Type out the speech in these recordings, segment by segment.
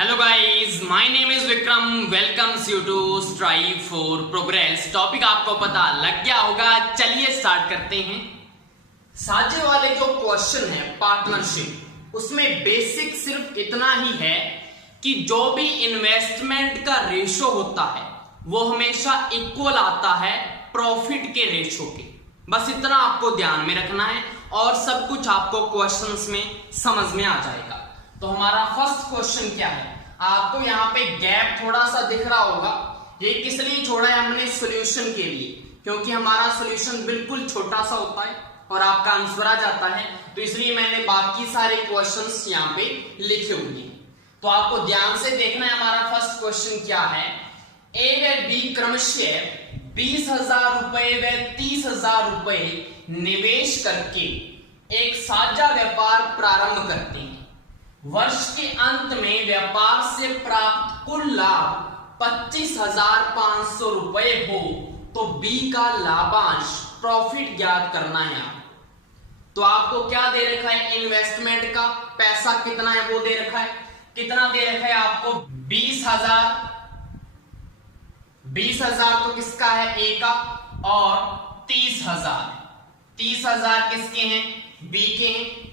Hello guys, my name is Vikram. Welcomes you to strive for progress. Topic आपको पता लग गया होगा, चलिए स्टार्ट करते हैं। साझे वाले जो क्वेश्चन है पार्टनरशिप, उसमें बेसिक सिर्फ इतना ही है कि जो भी इन्वेस्टमेंट का रेशो होता है वो हमेशा इक्वल आता है प्रॉफिट के रेशो के। बस इतना आपको ध्यान में रखना है और सब कुछ आपको क्वेश्चंस में समझ में आ जाएगा। तो हमारा फर्स्ट क्वेश्चन क्या है, आपको यहाँ पे गैप थोड़ा सा दिख रहा होगा। ये किस लिए छोड़ा है हमने? सॉल्यूशन के लिए, क्योंकि हमारा सॉल्यूशन बिल्कुल छोटा सा होता है और आपका आंसर आ जाता है, तो इसलिए मैंने बाकी सारे क्वेश्चंस यहाँ पे लिखे हुए हैं। तो आपको ध्यान से देखना है। हमारा फर्स्ट क्वेश्चन क्या है, ए व बी क्रमशः 20,000 रुपए व 30,000 रुपए निवेश करके एक साझा व्यापार प्रारंभ करते हैं। वर्ष के अंत में व्यापार से प्राप्त कुल लाभ 25,500 रुपए हो तो बी का लाभांश प्रॉफिट ज्ञात करना है। तो आपको क्या दे रखा है? इन्वेस्टमेंट का पैसा कितना है वो दे रखा है। कितना दे रखा है आपको? 20,000। 20,000 तो किसका है? ए का। और 30,000। 30,000 किसके हैं? बी के हैं।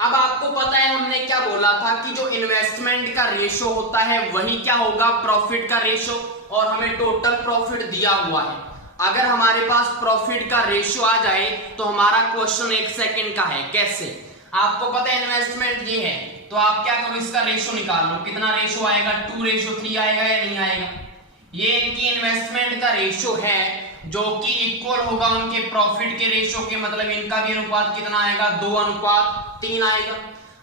अब आपको पता है हमने क्या बोला था कि जो इन्वेस्टमेंट का रेशो होता है वही क्या होगा? प्रॉफिट का रेशो। और हमें टोटल प्रॉफिट दिया हुआ है। अगर हमारे पास प्रॉफिट का रेशो आ जाए तो हमारा क्वेश्चन 1 सेकंड का है। कैसे? आपको पता है इन्वेस्टमेंट ये है, तो आप क्या करो, इसका रेशो निकाल लो। कितना रेशो आएगा? 2:3 आएगा या नहीं आएगा? ये इनकी इन्वेस्टमेंट का रेशो है जो कि इक्वल होगा उनके प्रॉफिट के रेशो के, मतलब इनका भी अनुपात कितना आएगा? 2:3 आएगा।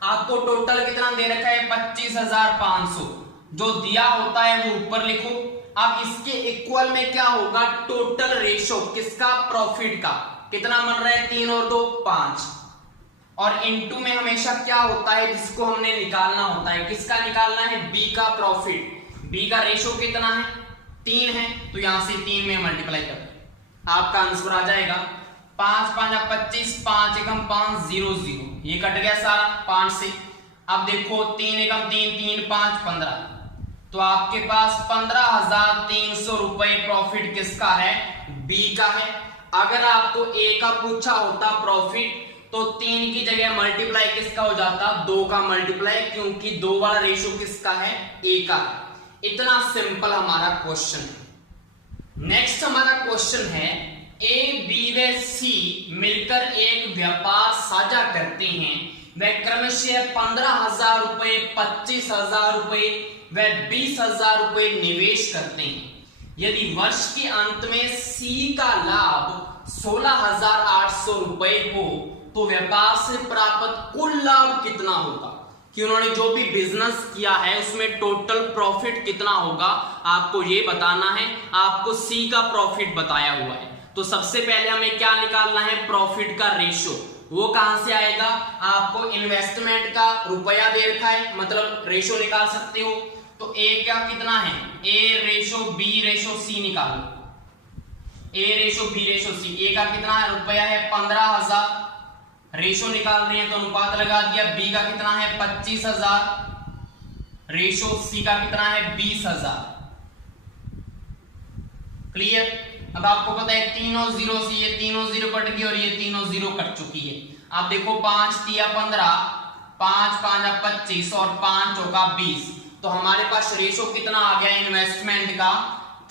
आपको टोटल कितना दे रखा है? 25,500। जो दिया होता है वो ऊपर लिखो। अब इसके इक्वल में क्या होगा? टोटल रेशो किसका? प्रॉफिट का। कितना बन रहा है? 3 और 2 5। और इनटू में हमेशा क्या होता है जिसको हमने निकालना होता है? किसका निकालना है? बी का प्रॉफिट। बी का रेशो कितना है? 3 है, तो यहां से 3 में मल्टीप्लाई कर दो, आपका आंसर आ जाएगा 5 5 25, 5 एकम 5 0 0। ये कट गया सारा 5 से। अब देखो 3 एकम 3 3 5 15। तो आपके पास 15,300 रुपए प्रॉफिट किसका है? बी का है। अगर आपको ए का पूछा होता प्रॉफिट तो 3 की जगह मल्टीप्लाई किसका हो जाता? 2 का मल्टीप्लाई, क्योंकि 2 वाला रेशो किसका है? ए का। इतना सिंपल हमारा क्वेश्चन है। नेक्स्ट हमारा क्वेश्चन है, ए बी व सी मिलकर एक व्यापार साझा करते हैं। वे क्रमशः 15,000 रुपए, 25,000 रुपए व 20,000 रुपए निवेश करते हैं। यदि वर्ष के अंत में सी का लाभ 16,800 रुपए हो तो व्यापार से प्राप्त कुल लाभ कितना होगा? कि उन्होंने जो भी बिजनेस किया है उसमें टोटल प्रॉफिट कितना होगा आपको ये बताना है। आपको सी का प्रॉफिट बताया हुआ है, तो सबसे पहले हमें क्या निकालना है? प्रॉफिट का रेशो। वो कहां से आएगा? आपको इन्वेस्टमेंट का रुपया दे रखा है, मतलब रेशो निकाल सकते हो। तो ए का कितना है? ए रेशो बी रेशो सी निकालो। ए रेशो बी रेशो सी। ए का कितना है? रुपया है 15,000। रेशो निकाल रहे हैं तो अनुपात लगा दिया। बी का कितना है? 25,000। रेशो सी का कितना है? 20,000। क्लियर? अब आपको पता है तीनों जीरो से ये तीनों जीरो कट गई और ये तीनों जीरो कट चुकी है। आप देखो 5 3 15, 5 5 25 और 5 चौका 20। तो हमारे पास रेशो कितना आ गया इन्वेस्टमेंट का?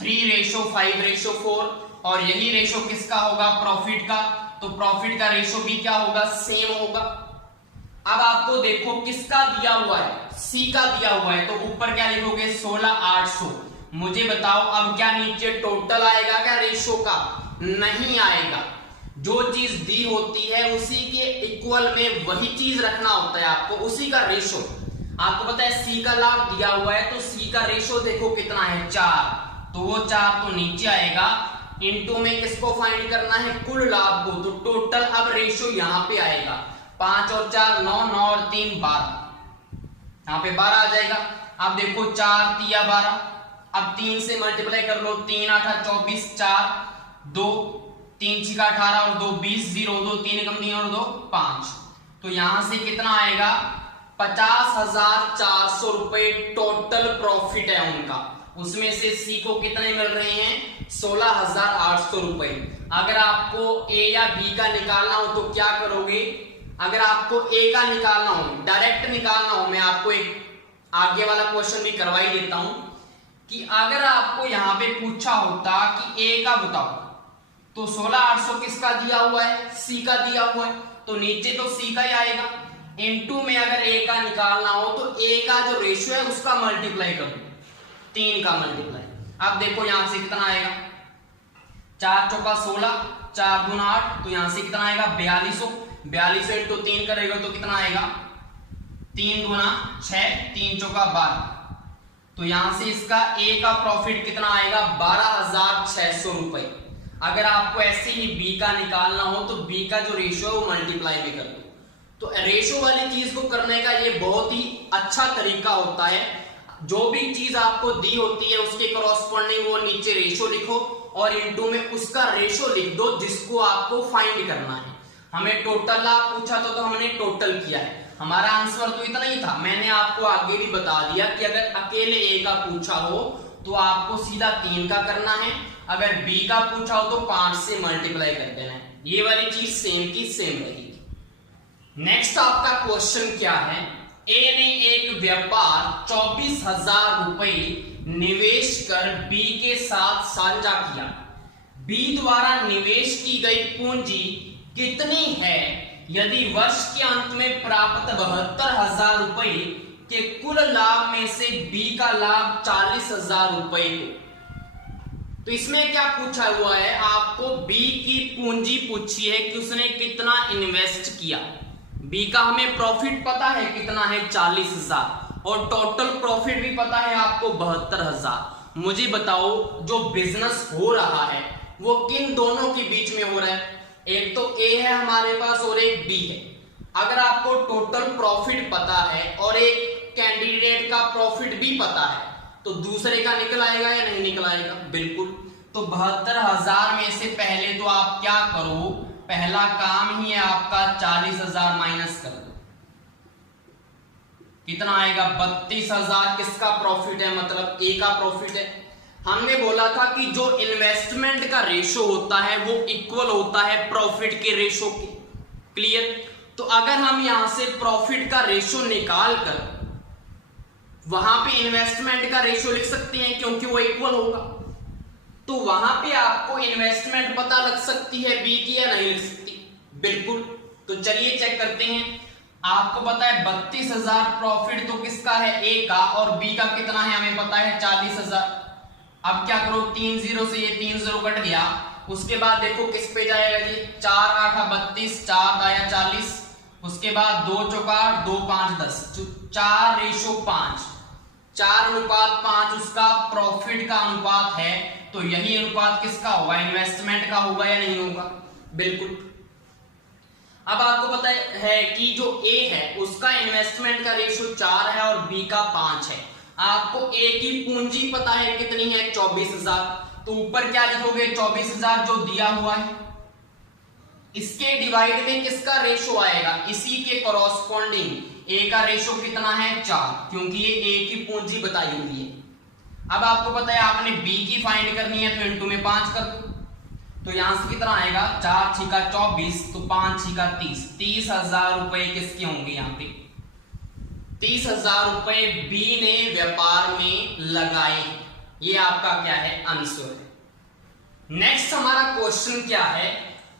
3:5:4। और यही रेशो किसका होगा? प्रॉफिट का। तो प्रॉफिट का रेशो भी क्या होगा? सेम होगा। अब आपको देखो किसका दिया हुआ है? सी का दिया हुआ है, तो ऊपर क्या लिखोगे? 16,800। मुझे बताओ अब क्या नीचे टोटल आएगा क्या रेशो का? नहीं आएगा। जो चीज दी होती है उसी के इक्वल में वही चीज रखना होता है आपको, उसी का रेशो। आपको पता है सी का लाभ दिया हुआ है, तो सी का रेशो देखो कितना है? 4। तो वो 4 तो नीचे आएगा। इनटू में किसको फाइंड करना है? कुल लाभ को। तो टोटल अब रेशो यहां पे आएगा 5 और 4 9, 9 और 3 12। यहां पे 12 आ जाएगा। अब देखो 4 3 12। अब 3 से मल्टीप्लाई कर लो। 3 8 24, 4 2 3 6 18 और 2 20 0 2 3 एकम 3 और 2 5। तो यहां से कितना आएगा? 50,400 रुपए टोटल प्रॉफिट है उनका। उसमें से सी को कितने मिल रहे हैं? 16,800 रुपए। अगर आपको ए या बी का निकालना हो तो क्या करोगे? अगर आपको ए का निकालना हो, डायरेक्ट निकालना हो, मैं आपको एक आगे वाला क्वेश्चन भी करवा ही देता हूं कि अगर आपको यहां पे पूछा होता कि ए का बताओ, तो 16,800 किसका दिया हुआ है? सी का दिया हुआ है, तो नीचे तो सी का ही आएगा। इनटू में अगर ए का निकालना हो तो ए का जो रेशियो है उसका मल्टीप्लाई कर दो, 3 का मल्टीप्लाई। अब देखो यहां से कितना आएगा? 4 चौका 16, 4 दूना 8, तो यहां से कितना आएगा? 4200 इंटू 3 करेगा तो कितना आएगा? 3 दूना 6, 3 चौका 12, तो यहां से इसका ए का प्रॉफिट कितना आएगा? 12,600 रुपए। अगर आपको ऐसे ही बी का निकालना हो तो बी का जो रेशियो है वो मल्टीप्लाई में कर दो। तो रेशियो वाली चीज को करने का ये बहुत ही अच्छा तरीका होता है। जो भी चीज आपको दी होती है उसके करॉस्पॉन्डिंग वो नीचे रेशियो लिखो और इनटू में उसका रेशियो लिख दो जिसको आपको फाइंड करना है। हमें टोटल लाभ पूछा तो हमने टोटल किया है, हमारा आंसर तो इतना ही था। मैंने आपको आगे भी बता दिया कि अगर अकेले ए का पूछा हो तो आपको सीधा 3 का करना है, अगर बी का पूछा हो तो 5 से मल्टीप्लाई कर देना है। ये वाली चीज सेम की सेम रहेगी। नेक्स्ट आपका क्वेश्चन क्या है? ए ने एक व्यापार 24,000 रुपए निवेश कर बी के साथ साझा किया। बी द्वारा निवेश की गई पूंजी कितनी है यदि वर्ष के अंत में प्राप्त 72,000 रुपए के कुल लाभ में से बी का लाभ 40,000 रुपए हो? तो इसमें क्या पूछा हुआ है? आपको बी की पूंजी पूछी है कि उसने कितना इन्वेस्ट किया। बी का हमें प्रॉफिट पता है कितना है? 40,000, और टोटल प्रॉफिट भी पता है आपको 72,000। मुझे बताओ जो बिजनेस हो रहा है वो किन दोनों के बीच में हो रहा है? एक तो ए है हमारे पास और एक बी है। अगर आपको टोटल प्रॉफिट पता है और एक कैंडिडेट का प्रॉफिट भी पता है तो दूसरे का निकल आएगा या नहीं निकल आएगा? बिल्कुल। तो 72,000 में से पहले तो आप क्या करो, पहला काम ही है आपका 40,000 माइनस कर दो, कितना आएगा? 32,000 किसका प्रॉफिट है? मतलब ए का प्रॉफिट है। हमने बोला था कि जो इन्वेस्टमेंट का रेशो होता है वो इक्वल होता है प्रॉफिट के रेशो के। क्लियर? तो अगर हम यहां से प्रॉफिट का रेशो निकाल कर वहां पे इन्वेस्टमेंट का रेशो लिख सकते हैं क्योंकि वो इक्वल होगा, तो वहां पे आपको इन्वेस्टमेंट पता लग सकती है बी की या नहीं लग सकती? बिल्कुल। तो चलिए चेक करते हैं। आपको पता है 32,000 प्रॉफिट तो किसका है? ए का, और बी का कितना है हमें पता है 40,000। अब क्या करो, 3 0 से ये 3 0 कट गया। उसके बाद देखो किस पे जाएगा जी? 4 8 32, 4 आया 40, उसके बाद 2 चौका 2 5 10, 4:5, 4:5 उसका प्रॉफिट का अनुपात है। तो यही अनुपात किसका होगा? इन्वेस्टमेंट का होगा या नहीं होगा? बिल्कुल। अब आपको पता है कि जो ए है उसका इन्वेस्टमेंट का रेशियो 4 है और बी का 5 है। आपको ए की पूंजी पता है कितनी है? 24,000। तो ऊपर क्या लिखोगे? 24,000 जो दिया हुआ है, इसके डिवाइड में किसका रेशियो आएगा? इसी के कॉरस्पॉन्डिंग ए का रेशियो कितना है? 4, क्योंकि ये ए की पूंजी बताई हुई है। अब आपको पता है आपने बी की फाइंड करनी है तो इनटू में 5 कर दो, तो यहां से कितना आएगा? 4 6 24, तो 5 6 30, 30,000 रुपए किसके होंगे? यहाँ पे 30,000 रुपए बी ने व्यापार में लगाए। ये आपका क्या है? आंसर है। नेक्स्ट हमारा क्वेश्चन क्या है?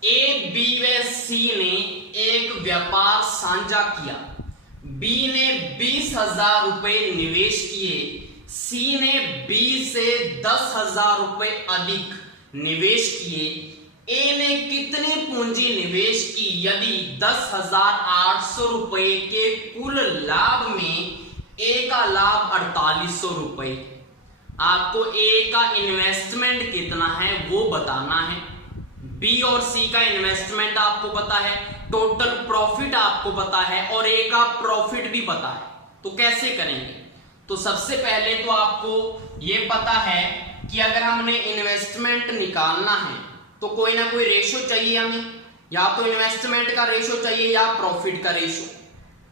ए बी व सी ने एक व्यापार साझा किया। बी ने 20,000 रुपए निवेश किए, सी ने बी से 10,000 रुपए अधिक निवेश किए। ए ने कितनी पूंजी निवेश की यदि 10,800 रुपए के कुल लाभ में ए का लाभ 4800 रुपए? आपको ए का इन्वेस्टमेंट कितना है वो बताना है, बी और सी का इन्वेस्टमेंट आपको पता है, टोटल प्रॉफिट आपको पता है और ए का प्रॉफिट भी पता है। तो कैसे करेंगे? तो सबसे पहले तो आपको ये पता है कि अगर हमने इन्वेस्टमेंट निकालना है तो कोई ना कोई रेशो चाहिए हमें, या तो इन्वेस्टमेंट का रेशो चाहिए या प्रॉफिट का रेशो।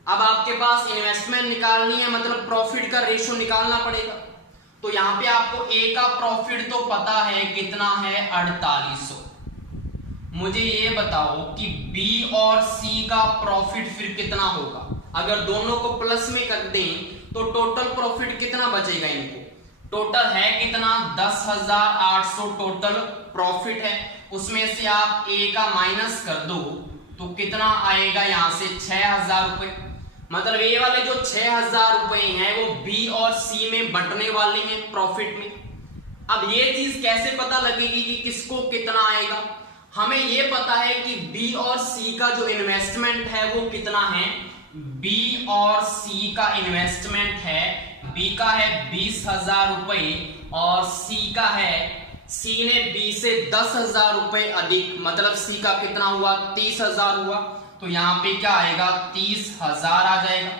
अब आपके पास इन्वेस्टमेंट निकालनी है, मतलब प्रॉफिट का रेशो निकालना पड़ेगा। तो यहां पे आपको ए का प्रॉफिट तो पता है कितना है, 4800। मुझे ये बताओ कि बी और सी का प्रॉफिट फिर कितना होगा। अगर दोनों को प्लस में कर दें तो टोटल प्रॉफिट कितना बचेगा इनको। टोटल है कितना, 10,800 टोटल प्रॉफिट है। उसमें से आप ए का माइनस कर दो तो कितना आएगा, यहां से 6,000 रुपए। मतलब ये वाले जो 6,000 रुपए हैं वो बी और सी में बंटने वाले हैं प्रॉफिट में। अब ये चीज कैसे पता लगेगी कि किसको कितना आएगा। हमें ये पता है कि बी और सी का जो इन्वेस्टमेंट है वो कितना है। बी और सी का इन्वेस्टमेंट है, बी का है 20,000 रुपए और सी का है, सी ने बी से 10,000 रुपए अधिक, मतलब सी का कितना हुआ, 30,000 हुआ। तो यहां पे क्या आएगा, 30,000 आ जाएगा।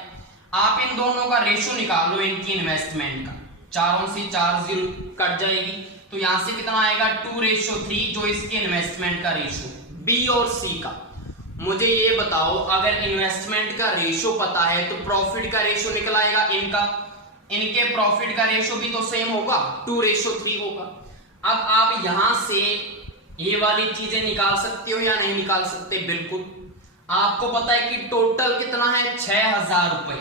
आप इन दोनों का रेशो निकाल लो इनकी इन्वेस्टमेंट का, चारों से 4 जीरो कट जाएगी। तो यहां से कितना आएगा, 2:3 जो इसके इन्वेस्टमेंट का रेशो है बी और सी का। मुझे ये बताओ, अगर इन्वेस्टमेंट का रेशो पता है तो प्रॉफिट का रेशो निकल आएगा इनका। इनके प्रॉफिट का रेशो भी तो सेम होगा, 2:3 होगा। अब आप यहां से ये वाली चीजें निकाल सकते हो या नहीं निकाल सकते, बिल्कुल। आपको पता है कि टोटल कितना है, 6,000 रुपए।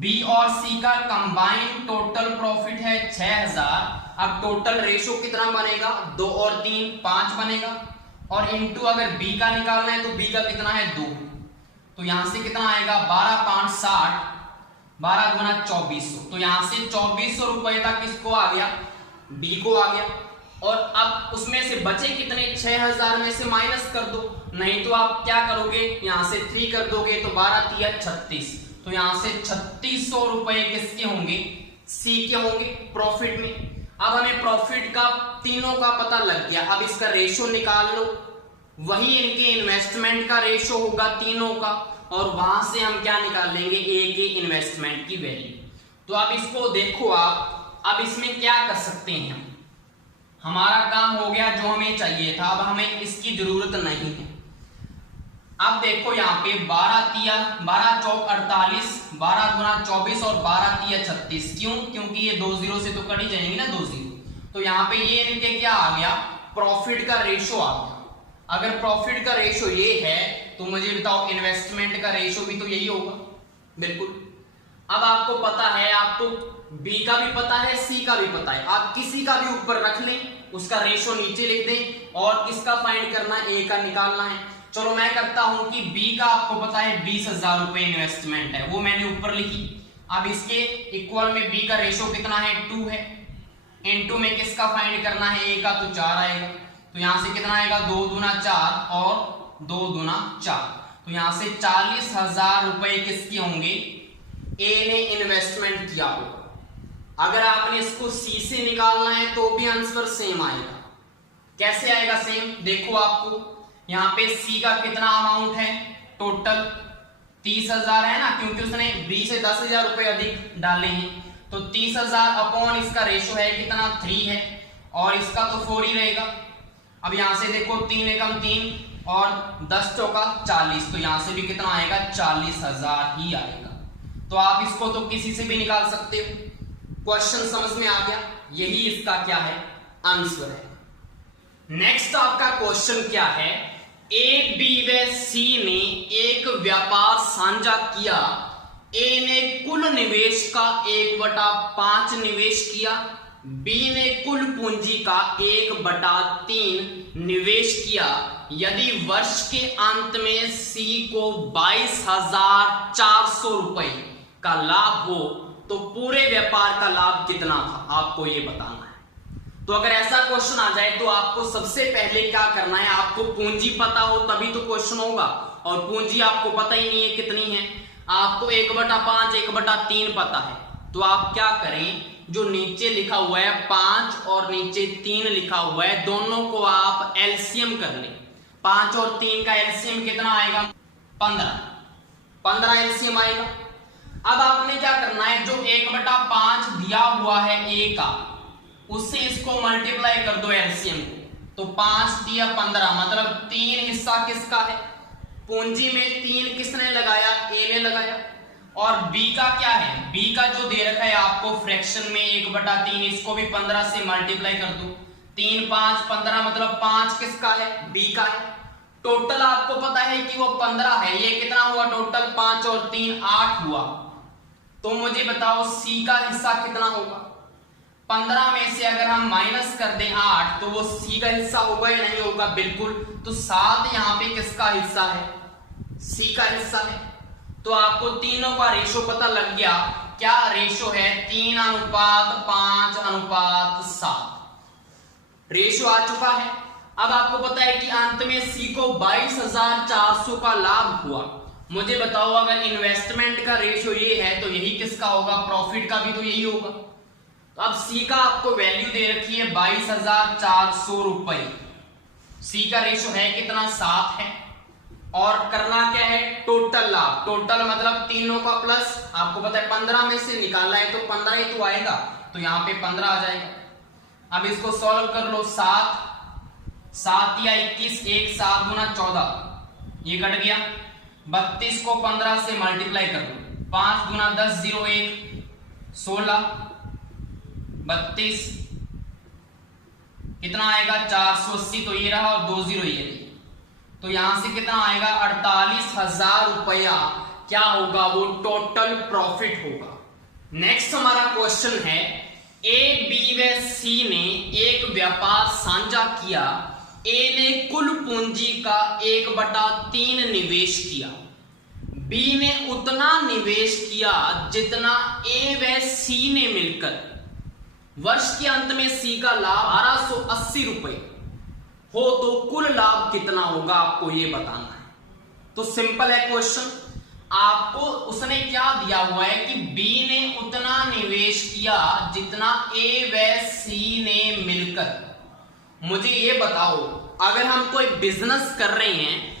बी और सी का कंबाइंड टोटल प्रॉफिट है 6,000। अब टोटल रेशो कितना बनेगा, 2 और 3 5 बनेगा। और इनटू अगर बी का निकालना है तो बी का कितना है, 2। तो यहां से कितना आएगा, 12 5 60, 12 गुना 2400। तो यहां से 2400 रुपए तक किसको आ गया, बी को आ गया। और अब उसमें से बचे कितने, 6,000 में से माइनस कर दो, नहीं तो आप क्या करोगे, यहां से 3 कर दोगे तो 12 3 36। तो यहां से 3600 रुपए किसके होंगे, सी के होंगे प्रॉफिट में। अब हमें प्रॉफिट का तीनों का पता लग गया। अब इसका रेशो निकाल लो, वही इनके इन्वेस्टमेंट का रेशो होगा तीनों का, और वहां से हम क्या निकाल लेंगे, ए के इन्वेस्टमेंट की वैल्यू। तो अब इसको देखो आप, अब इसमें क्या कर सकते हैं, हमारा काम हो गया जो हमें चाहिए था, अब हमें इसकी जरूरत नहीं है। अब देखो यहाँ पे 12 चौक 48, 12 गुना 24 और 12 तिया 36। क्यों, क्योंकि ये 2 जीरो से तो कट ही जाएंगे ना, 2 जीरो। तो यहाँ पे ये इनके क्या आ गया, प्रॉफिट का रेशो आ गया। अगर प्रॉफिट का रेशो ये है तो मुझे बताओ इन्वेस्टमेंट का रेशो भी तो यही होगा, बिल्कुल। अब आपको पता है, आपको बी का भी पता है, सी का भी पता है। आप किसी का भी ऊपर रख लें, उसका रेशो नीचे लिख दें, और किसका फाइंड करना है, ए का निकालना है। चलो मैं करता हूं कि बी का आपको पता है 20,000 रुपए इन्वेस्टमेंट है, वो मैंने ऊपर लिखी। अब इसके इक्वल में बी का रेशो कितना है, 2 है। इनटू में किसका फाइंड करना है, ए का, तो 4 आएगा। तो यहां से कितना आएगा, 2 दूना 4 और 2 दूना 4। तो यहां से 40,000 रुपए किसके होंगे, ए ने इन्वेस्टमेंट किया होगा। अगर आपने इसको सी से निकालना है तो भी आंसर सेम आएगा। कैसे आएगा सेम, देखो आपको यहां पे सी का कितना अमाउंट है, टोटल 30,000 है ना, क्योंकि उसने बी से 10,000 रुपए अधिक डाले हैं। तो 30,000 अपॉन इसका रेशो है कितना, 3 है, और इसका तो 4 ही रहेगा। अब यहां से देखो 3 एकम 3 और 10 चौका 40, तो यहां से भी कितना आएगा, 40,000 ही आएगा। तो आप इसको तो किसी से भी निकाल सकते हो। क्वेश्चन समझ में आ गया, यही इसका क्या है, आंसर है। नेक्स्ट आपका क्वेश्चन क्या है, ए बी व सी ने एक व्यापार साझा किया। ए ने कुल निवेश का 1/5 निवेश किया, बी ने कुल पूंजी का 1/3 निवेश किया। यदि वर्ष के अंत में सी को 22,400 रुपए का लाभ हो तो पूरे व्यापार का लाभ कितना था, आपको यह बताना है। तो अगर ऐसा क्वेश्चन आ जाए तो आपको सबसे पहले क्या करना है, आपको पूंजी पता हो तभी तो क्वेश्चन होगा, और पूंजी आपको पता ही नहीं है कितनी है। आपको 1/5 1/3 पता है, तो आप क्या करें, जो नीचे लिखा हुआ है 5 और नीचे 3 लिखा हुआ है, दोनों को आप एलसीएम कर लें। 5 और 3 का एलसीएम कितना आएगा, 15 एलसीएम आएगा। अब आपने क्या करना है, जो 1/5 दिया हुआ है ए का, उससे इसको मल्टीप्लाई कर दो एलसीएम को। तो 5 दिया 15, मतलब 3 हिस्सा किसका है, पूंजी में 3 किसने लगाया, ए ने लगाया। और b का क्या है, b का जो दे रखा है आपको फ्रैक्शन में 1/3, इसको भी 15 से मल्टीप्लाई कर दो। 3 5 15 मतलब 5 किसका है, b का है। टोटल आपको पता है कि वो 15 है, ये कितना हुआ टोटल, 5 और 3 8 हुआ। तो मुझे बताओ c का हिस्सा कितना होगा। 15 में से अगर हम माइनस कर दें 8 तो वो c का हिस्सा होगा या नहीं होगा, बिल्कुल। तो 7 यहाँ पे किसका हिस्सा है, c का हिस्सा है। तो आपको तीनों का रेशो पता लग गया, क्या रेशो है, 3:5:7 रेशो आ चुका है। अब आपको पता है कि अंत में c को 22,400 का लाभ हुआ। मुझे बताओ अगर इन्वेस्टमेंट का रेशो ये है तो यही किसका होगा, प्रॉफिट का भी तो यही होगा। तो अब c का आपको वैल्यू दे रखी है 22,400 रुपए। c का रेशो है कितना, 7 है। और करना क्या है, टोटल लाभ, टोटल मतलब तीनों का प्लस। आपको पता है 15 में से निकालना है तो 15 ही तो आएगा, तो यहाँ पे 15 आ जाएगा। अब इसको सॉल्व कर लो, 7 या 21, 1 7 गुना 14, ये कट गया। 32 को 15 से मल्टीप्लाई कर दो, 5 गुना 10 0 1 16, 32 कितना आएगा 480, तो ये रहा और 2 0 ये रही। तो यहां से कितना आएगा 48,000 रुपया क्या होगा, वो टोटल प्रॉफिट होगा। नेक्स्ट हमारा क्वेश्चन है, ए बी व सी ने एक व्यापार साझा किया। ए ने कुल पूंजी का 1/3 निवेश किया। बी ने उतना निवेश किया जितना ए व सी ने मिलकर। वर्ष के अंत में सी का लाभ 1280 रुपए हो तो कुल लाभ कितना होगा, आपको ये बताना है। तो सिंपल है क्वेश्चन, आपको उसने क्या दिया हुआ है कि बी ने उतना निवेश किया जितना ए व सी ने मिलकर। मुझे ये बताओ, अगर हम कोई बिजनेस कर रहे हैं,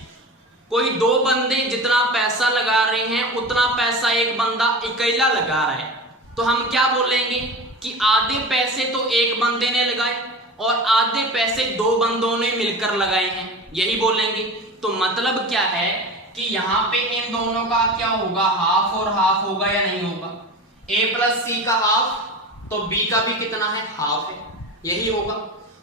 कोई 2 बंदे जितना पैसा लगा रहे हैं उतना पैसा एक बंदा अकेला लगा रहा है, तो हम क्या बोलेंगे कि आधे पैसे तो एक बंदे ने लगाए और आधे पैसे 2 बंदों ने मिलकर लगाए हैं, यही बोलेंगे। तो मतलब क्या है कि यहाँ पे इन दोनों का क्या होगा, हाफ और हाफ होगा या नहीं होगा। a प्लस सी का हाफ, तो b का भी कितना है, हाफ है, यही होगा।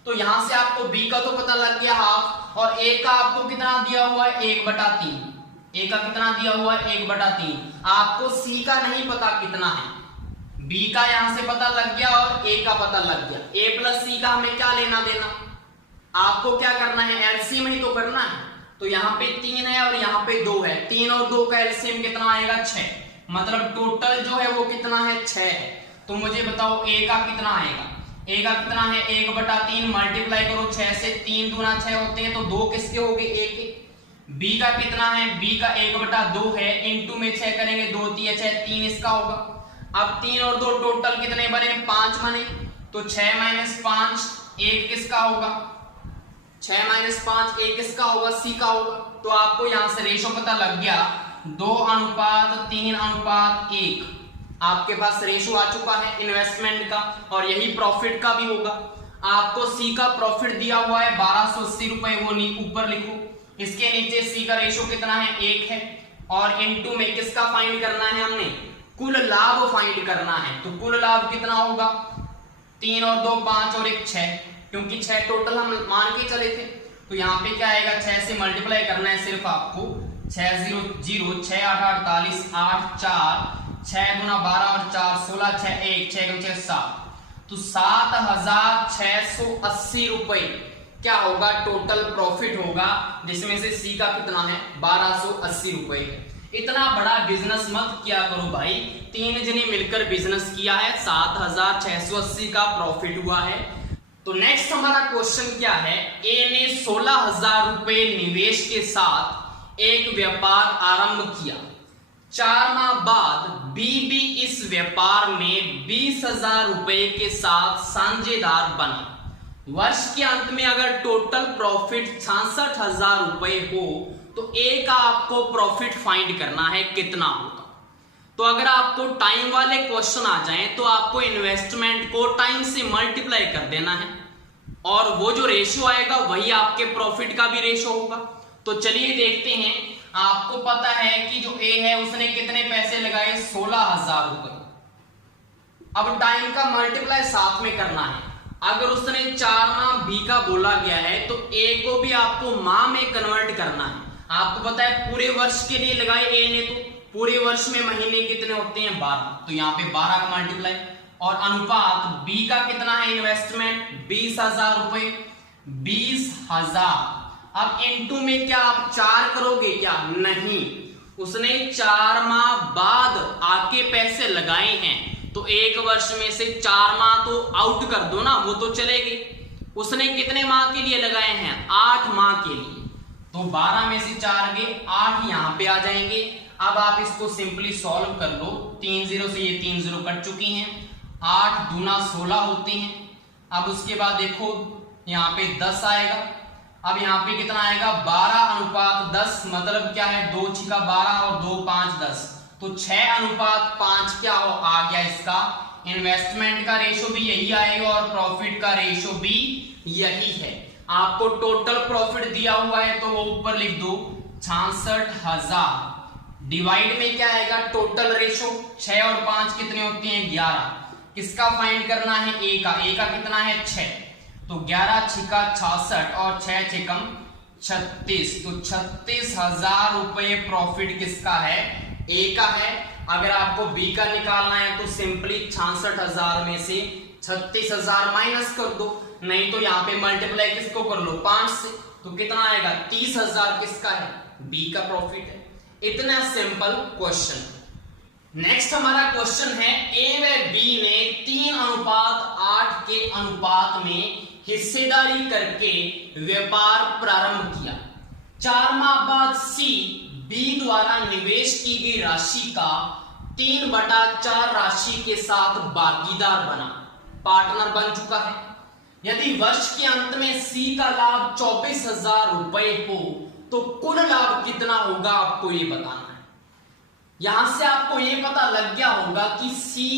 तो यहां से आपको b का तो पता लग गया हाफ, और a का आपको कितना दिया हुआ है 1/3। a का कितना दिया हुआ है 1/3। आपको c का नहीं पता कितना है, b का यहां से पता लग गया और a का पता लग गया। a प्लस सी का हमें क्या लेना देना, आपको क्या करना है, एलसीएम ही तो करना है। तो यहाँ पे 3 है और यहाँ पे 2 है, 3 और 2 का एलसीएम कितना आएगा 6, मतलब टोटल जो है वो कितना है 6 है। तो मुझे बताओ a का कितना आएगा, a का कितना है 1/3 मल्टीप्लाई करो 6 से, 3 दूना 6 होते हैं तो 2 किसके हो गए, a के। b का कितना है, b का 1/2 है, इंटू में 6 करेंगे, 2 3 6, 3 इसका होगा। अब 3 और 2 टोटल कितने बने, 5 बने, तो 6 - 5 1 किसका होगा, 6 - 5 1 किसका होगा, सी का होगा। तो आपको यहां से रेशो पता लग गया, 2:3:1। आपके पास रेशो आ चुका है इन्वेस्टमेंट का, और यही प्रॉफिट का भी होगा। आपको सी का प्रॉफिट दिया हुआ है 1280 रुपए, वो ऊपर लिखो। इसके नीचे सी का रेशो कितना है 1 है, और इनटू में किसका फाइंड करना है, हमने कुल लाभ फाइंड करना है। तो कुल लाभ कितना होगा, 3 और 2 5 और 1 6, क्योंकि 6 टोटल हम मान के चले थे। तो यहाँ पे क्या आएगा, 6 से मल्टीप्लाई करना है सिर्फ आपको, 6 0 0 6 8 48 8 4 6 गुना 12 और 4 16 6 1 6 6 7, तो 7,680 रुपए क्या होगा, टोटल प्रॉफिट होगा, जिसमें से सी का कितना है 1280 रुपए। इतना बड़ा बिजनेस मत किया करो भाई, 3 जने मिलकर बिजनेस किया है, 7,680 का प्रॉफिट हुआ है। तो नेक्स्ट हमारा क्वेश्चन क्या है, ए ने 16,000 रुपए निवेश के साथ एक व्यापार आरंभ किया। 4 माह बाद बी भी इस व्यापार में 20,000 रुपए के साथ साझेदार बना। वर्ष के अंत में अगर टोटल प्रॉफिट 66,000 रुपए हो तो ए का आपको प्रॉफिट फाइंड करना है, कितना होगा। तो अगर आपको टाइम वाले क्वेश्चन आ जाएं तो आपको इन्वेस्टमेंट को टाइम से मल्टीप्लाई कर देना है, और वो जो रेशियो आएगा वही आपके प्रॉफिट का भी रेशियो होगा। तो चलिए देखते हैं, आपको पता है कि जो ए है उसने कितने पैसे लगाए, 16,000 रुपए। अब टाइम का मल्टीप्लाई साथ में करना है। अगर उसने 4 माह बी का बोला गया है तो ए को भी आपको माह में कन्वर्ट करना है। आपको पता है पूरे वर्ष के लिए लगाए ए ने, तो पूरे वर्ष में महीने कितने होते हैं, 12, तो यहाँ पे 12 का मल्टीप्लाई। और अनुपात बी का कितना है, इन्वेस्टमेंट 20,000 रुपए, 20,000। अब इनटू में क्या आप 4 करोगे क्या, नहीं, उसने 4 माह बाद आके पैसे लगाए हैं, तो एक वर्ष में से 4 माह तो आउट कर दो ना, वो तो चलेगी। उसने कितने माह के लिए लगाए हैं, 8 माह के लिए, तो 12 में से 4 गए, 8 यहां पे आ जाएंगे। अब आप इसको सिंपली सॉल्व कर लो, 3 0 से ये 3 0 कट चुकी हैं, 8 दूना 16 होते हैं। अब उसके बाद देखो यहाँ पे 10 आएगा। अब यहाँ पे कितना आएगा, 12:10, मतलब क्या है, 2 छिका 12 और 2 5 10, तो 6:5 क्या हो आ गया इसका। इन्वेस्टमेंट का रेशो भी यही आएगा और प्रॉफिट का रेशो भी यही है। आपको टोटल प्रॉफिट दिया हुआ है तो वो ऊपर लिख दो 66,000। डिवाइड में क्या आएगा, टोटल रेशो 6 और 5 कितने होते हैं, 11। किसका फाइंड करना है, ए का। ए का कितना है, 6, तो 11 छिका 66 और 6 छिकम 36, तो 36,000 रुपए प्रॉफिट किसका है, ए का है। अगर आपको बी का निकालना है तो सिंपली 66,000 में से 36,000 माइनस कर दो, नहीं तो यहाँ पे मल्टीप्लाई किसको कर लो, 5 से, तो कितना आएगा, 30,000 किसका है, बी का प्रॉफिट है। इतना सिंपल क्वेश्चन। नेक्स्ट हमारा क्वेश्चन है, ए व बी ने 3:8 के अनुपात में हिस्सेदारी करके व्यापार प्रारंभ किया। 4 माह बाद सी बी द्वारा निवेश की गई राशि का 3/4 राशि के साथ भागीदार बना, पार्टनर बन चुका है। यदि वर्ष के अंत में सी का लाभ 24,000 रुपए हो तो कुल लाभ कितना होगा, आपको ये बताना है। यहां से आपको ये पता लग गया होगा कि सी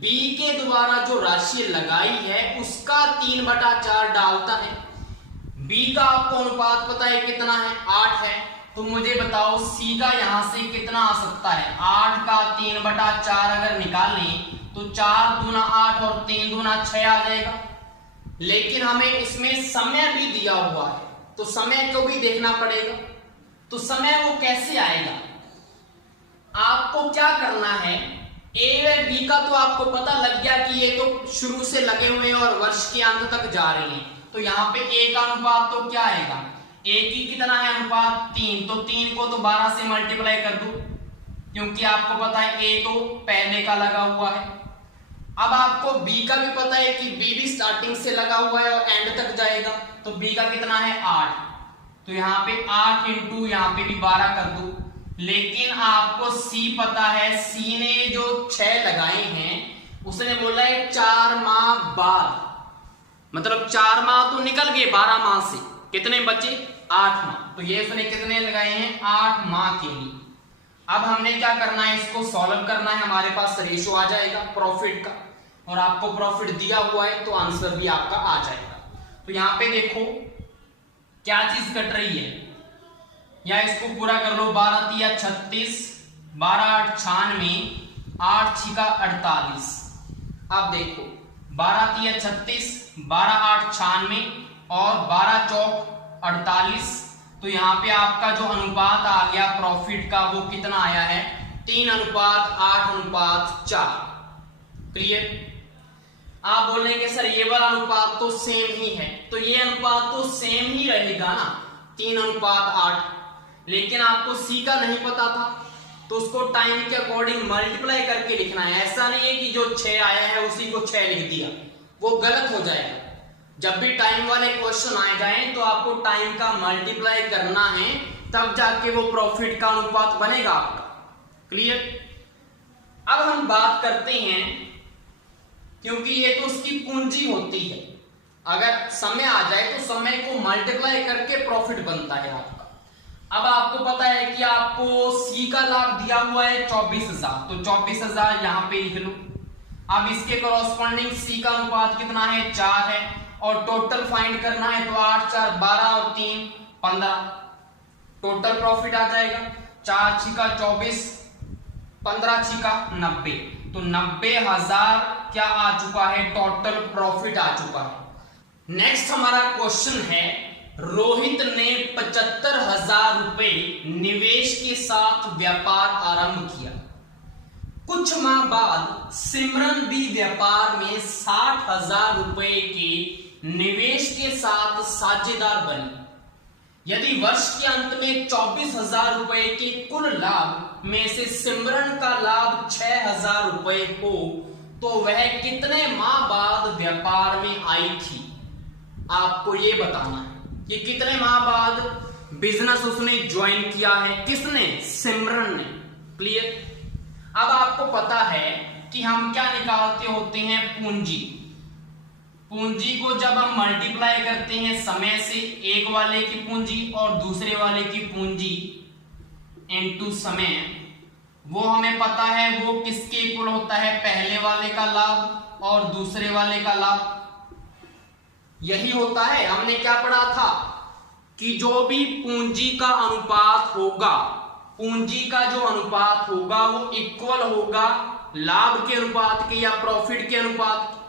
बी के द्वारा जो राशि लगाई है उसका 3/4 डालता है। बी का आपको अनुपात पता है कितना है, 8 है, तो मुझे बताओ सी का यहां से कितना आ सकता है, 8 का 3/4 अगर निकालें तो 4 दूना 8 और 3 दूना 6 आ जाएगा। लेकिन हमें इसमें समय भी दिया हुआ है तो समय को भी देखना पड़ेगा, तो समय वो कैसे आएगा। आपको क्या करना है, ए व बी का तो आपको पता लग गया कि ये तो शुरू से लगे हुए हैं और वर्ष के अंत तक जा रहे हैं, तो यहाँ पे ए का अनुपात तो क्या आएगा, ए की कितना है अनुपात 3, तो 3 को तो 12 से मल्टीप्लाई कर दो, क्योंकि आपको पता है ए तो पहले का लगा हुआ है। अब आपको बी का भी पता है कि बी भी स्टार्टिंग से लगा हुआ है और एंड तक जाएगा, तो बी का कितना है 8, तो यहाँ पे 8 इंटू यहाँ पे भी 12 कर दो। लेकिन आपको सी पता है, सी ने जो 6 लगाए हैं उसने बोला है 4 माह बाद, मतलब 4 माह तो निकल गए, 12 माह से कितने बचे, 8 माह, तो ये उसने कितने लगाए हैं, 8 माह के लिए। अब हमने क्या करना है, इसको सॉल्व करना है, हमारे पास रेशो आ जाएगा प्रॉफिट का, और आपको प्रॉफिट दिया हुआ है तो आंसर भी आपका आ जाएगा। तो यहाँ पे देखो क्या चीज कट रही है, या इसको पूरा कर लो, 12 तिया 36, 12 8 96, 8 छिका 48। अब देखो 12 तिया 36, 12 8 96 और 12 चौक 48, तो यहाँ पे आपका जो अनुपात आ गया प्रॉफिट का वो कितना आया है, 3:8:4। क्लियर। आप बोलेंगे सर ये वाला अनुपात तो सेम ही है, तो ये अनुपात तो सेम ही रहेगा ना, 3:8, लेकिन आपको सी का नहीं पता था तो उसको टाइम के अकॉर्डिंग मल्टीप्लाई करके लिखना है। ऐसा नहीं है कि जो 6 आया है उसी को 6 लिख दिया, वो गलत हो जाएगा। जब भी टाइम वाले क्वेश्चन आए जाएं तो आपको टाइम का मल्टीप्लाई करना है, तब जाके वो प्रॉफिट का अनुपात बनेगा आपका। क्लियर। अब हम बात करते हैं, क्योंकि ये तो उसकी पूंजी होती है, अगर समय आ जाए तो समय को मल्टीप्लाई करके प्रॉफिट बनता है आपका। अब आपको पता है कि आपको सी का लाभ दिया हुआ है 24,000, तो 24,000 यहां पे लिख लो। अब इसके कॉरस्पॉन्डिंग सी का अनुपात कितना है, 4 है, और टोटल फाइंड करना है तो 8 4 12 और 3 15, टोटल प्रॉफिट आ जाएगा 4 छिका 24, 15 छिका 90, तो 90,000 क्या आ चुका है, टोटल प्रॉफिट आ चुका है। नेक्स्ट हमारा क्वेश्चन है, रोहित ने 75,000 रुपए निवेश के साथ व्यापार आरंभ किया। कुछ माह बाद सिमरन भी व्यापार में 60,000 रुपए के निवेश के साथ साझेदार बनी। यदि वर्ष के अंत में 24,000 रुपए के कुल लाभ में से सिमरन का लाभ 6,000 रुपए हो तो वह कितने माह बाद व्यापार में आई थी? आपको यह बताना है कि कितने माह बाद बिजनेस उसने ज्वाइन किया है। किसने? सिमरन ने। क्लियर? अब आपको पता है कि हम क्या निकालते होते हैं, पूंजी। पूंजी को जब हम मल्टीप्लाई करते हैं समय से, एक वाले की पूंजी और दूसरे वाले की पूंजी इनटू समय, वो हमें पता है वो किसके इक्वल होता है, पहले वाले का लाभ और दूसरे वाले का लाभ। यही होता है। हमने क्या पढ़ा था कि जो भी पूंजी का अनुपात होगा, पूंजी का जो अनुपात होगा वो इक्वल होगा लाभ के अनुपात के या प्रॉफिट के अनुपात।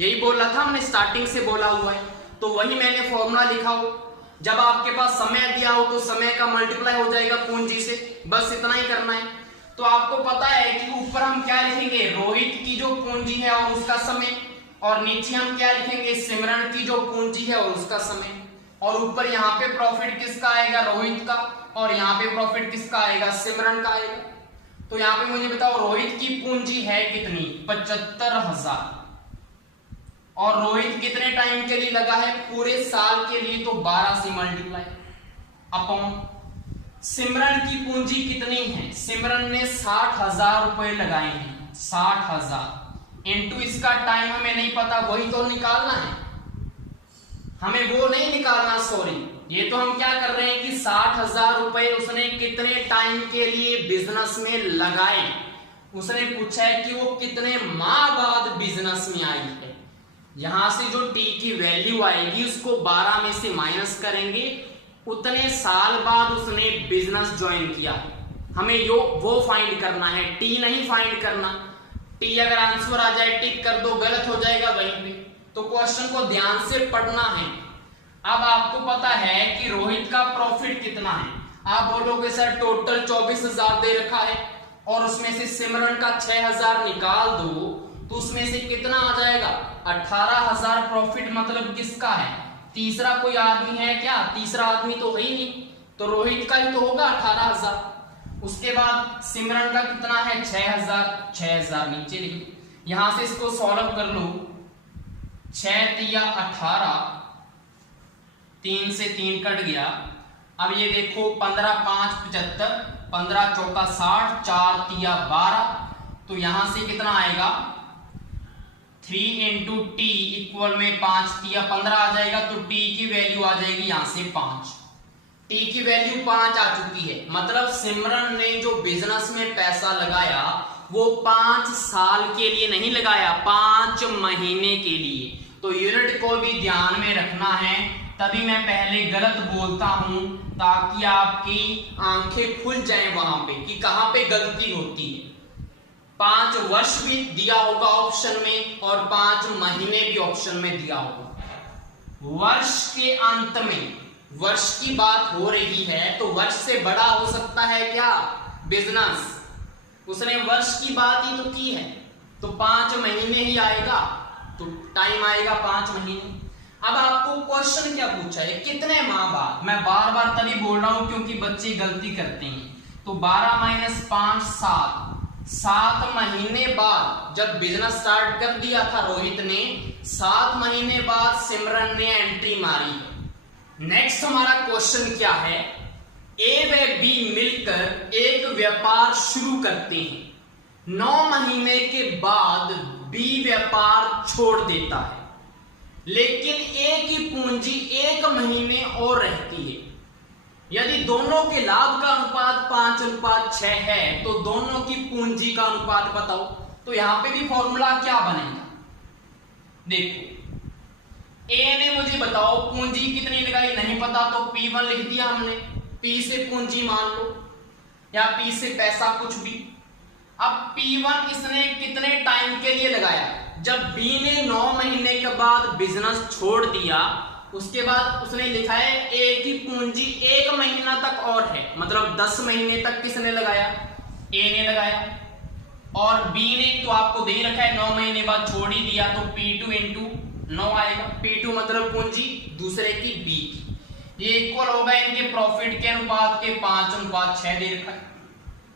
यही बोला था हमने, स्टार्टिंग से बोला हुआ है। तो वही मैंने फॉर्मूला लिखा हो, जब आपके पास समय दिया हो तो समय का मल्टीप्लाई हो जाएगा पूंजी से, बस इतना ही करना है। तो आपको पता है कि ऊपर हम क्या लिखेंगे, रोहित की जो पूंजी है और उसका समय, और नीचे हम क्या लिखेंगे, सिमरन की जो पूंजी है और उसका समय। और ऊपर यहाँ पे प्रॉफिट किसका आएगा, रोहित का, और यहाँ पे प्रॉफिट किसका आएगा, सिमरन का आएगा। तो यहाँ पे मुझे बताओ रोहित की पूंजी है कितनी, 75,000, और रोहित कितने टाइम के लिए लगा है, पूरे साल के लिए, तो 12 से मल्टीप्लाई अपॉन सिमरन की पूंजी कितनी है, सिमरन ने 60,000 रुपए लगाए हैं, 60,000 इंटू इसका टाइम हमें नहीं पता, वही तो निकालना है हमें, वो नहीं निकालना, सॉरी। ये तो हम क्या कर रहे हैं कि 60,000 रुपए उसने कितने टाइम के लिए बिजनेस में लगाए। उसने पूछा है कि वो कितने माह बाद बिजनेस में आई है। यहां से जो टी की वैल्यू आएगी उसको 12 में से माइनस करेंगे, उतने साल बाद उसने बिजनेस ज्वाइन किया। हमें वो फाइंड करना है, टी नहीं फाइंड करना। टी अगर आंसर आ जाए टिक कर दो, गलत हो जाएगा वहीं पे। तो क्वेश्चन को ध्यान से पढ़ना है। अब आपको पता है कि रोहित का प्रॉफिट कितना है। आप बोलोगे सर टोटल 24,000 दे रखा है और उसमें से सिमरन का 6,000 निकाल दो तो उसमें से कितना आ जाएगा, 18,000 प्रॉफिट। मतलब किसका है, तीसरा कोई आदमी है क्या, तीसरा आदमी तो है ही नहीं, तो रोहित का ही तो होगा 18,000। उसके बाद सिमरन का कितना है, 6,000, 6,000 नीचे लिख दो। यहां से इसको सॉल्व कर लो, 6 तिया 18, 3 से 3 कट गया। अब ये देखो 15 5 75, 15 चौका 60, 4 तिया 12, तो यहां से कितना आएगा, 3 इंटू टी इक्वल में 5 तिया 15 आ जाएगा। तो टी की वैल्यू आ जाएगी यहां से 5। टी की वैल्यू 5 आ चुकी है। मतलब सिमरन ने जो बिजनेस में पैसा लगाया वो 5 साल के लिए नहीं लगाया, 5 महीने के लिए। तो यूनिट को भी ध्यान में रखना है, तभी मैं पहले गलत बोलता हूं ताकि आपकी आंखें खुल जाएं वहां पे कि कहां पे गलती होती है। 5 वर्ष भी दिया होगा ऑप्शन में और 5 महीने भी ऑप्शन में दिया होगा। वर्ष के अंत में, वर्ष की बात हो रही है तो वर्ष से बड़ा हो सकता है क्या बिजनेस, उसने वर्ष की बात ही तो की है, तो 5 महीने ही आएगा, तो टाइम आएगा 5 महीने। अब आपको क्वेश्चन क्या पूछा है, कितने माह बाद। मैं बार बार तभी बोल रहा हूं क्योंकि बच्चे गलती करते हैं। तो 12 माइनस 5 7 महीने बाद जब बिजनेस स्टार्ट कर दिया था रोहित ने, 7 महीने बाद सिमरन ने एंट्री मारी है। नेक्स्ट हमारा क्वेश्चन क्या है, ए व बी मिलकर एक व्यापार शुरू करते हैं। 9 महीने के बाद बी व्यापार छोड़ देता है, लेकिन ए की पूंजी 1 महीने और रहती है। यदि दोनों के लाभ का अनुपात 5:6 है तो दोनों की पूंजी का अनुपात बताओ। तो यहां पे भी फॉर्मूला क्या बनेगा, देखो ए ने मुझे बताओ पूंजी कितनी लगाई, नहीं पता तो P1 लिख दिया हमने, P से पूंजी मान लो या P से पैसा कुछ भी। अब P1 इसने कितने टाइम के लिए लगाया? जब B ने 9 महीने के बाद बिजनेस छोड़ दिया, उसके बाद उसने लिखा है A की पूंजी 1 महीना तक और है, मतलब 10 महीने तक किसने लगाया? A ने लगाया। और B ने तो आपको दे रखा है 9 महीने बाद छोड़ ही दिया, तो P2 इंटू 9 आएगा। P2 मतलब पूंजी दूसरे की B की, ये इक्वल होगा इनके प्रॉफिट के अनुपात के 5:6 दे रखा है।